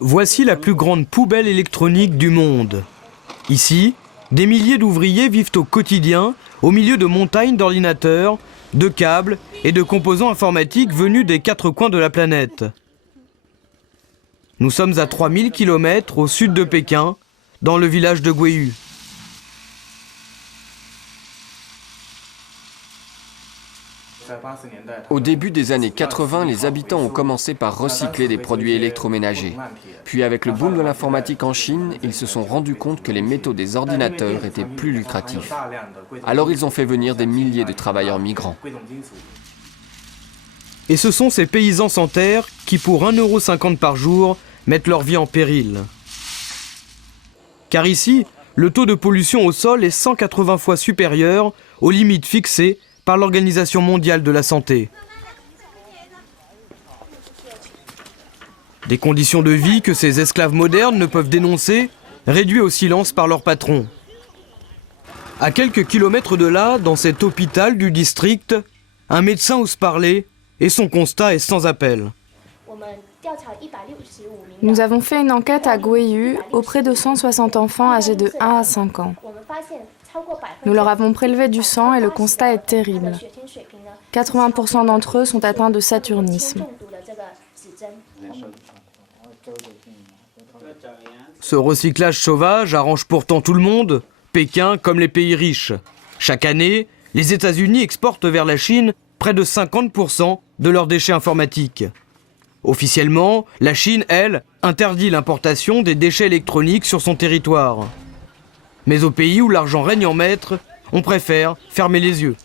Voici la plus grande poubelle électronique du monde. Ici, des milliers d'ouvriers vivent au quotidien au milieu de montagnes d'ordinateurs, de câbles et de composants informatiques venus des quatre coins de la planète. Nous sommes à 3000 km au sud de Pékin, dans le village de Guiyu. Au début des années 80, les habitants ont commencé par recycler des produits électroménagers. Puis avec le boom de l'informatique en Chine, ils se sont rendus compte que les métaux des ordinateurs étaient plus lucratifs. Alors ils ont fait venir des milliers de travailleurs migrants. Et ce sont ces paysans sans terre qui, pour 1,50 € par jour, mettent leur vie en péril. Car ici, le taux de pollution au sol est 180 fois supérieur aux limites fixées par l'Organisation mondiale de la santé. Des conditions de vie que ces esclaves modernes ne peuvent dénoncer, réduits au silence par leur patron. À quelques kilomètres de là, dans cet hôpital du district, un médecin ose parler et son constat est sans appel. Nous avons fait une enquête à Guiyu auprès de 160 enfants âgés de 1 à 5 ans. Nous leur avons prélevé du sang et le constat est terrible. 80% d'entre eux sont atteints de saturnisme. Ce recyclage sauvage arrange pourtant tout le monde, Pékin comme les pays riches. Chaque année, les États-Unis exportent vers la Chine près de 50% de leurs déchets informatiques. Officiellement, la Chine, elle, interdit l'importation des déchets électroniques sur son territoire. Mais au pays où l'argent règne en maître, on préfère fermer les yeux.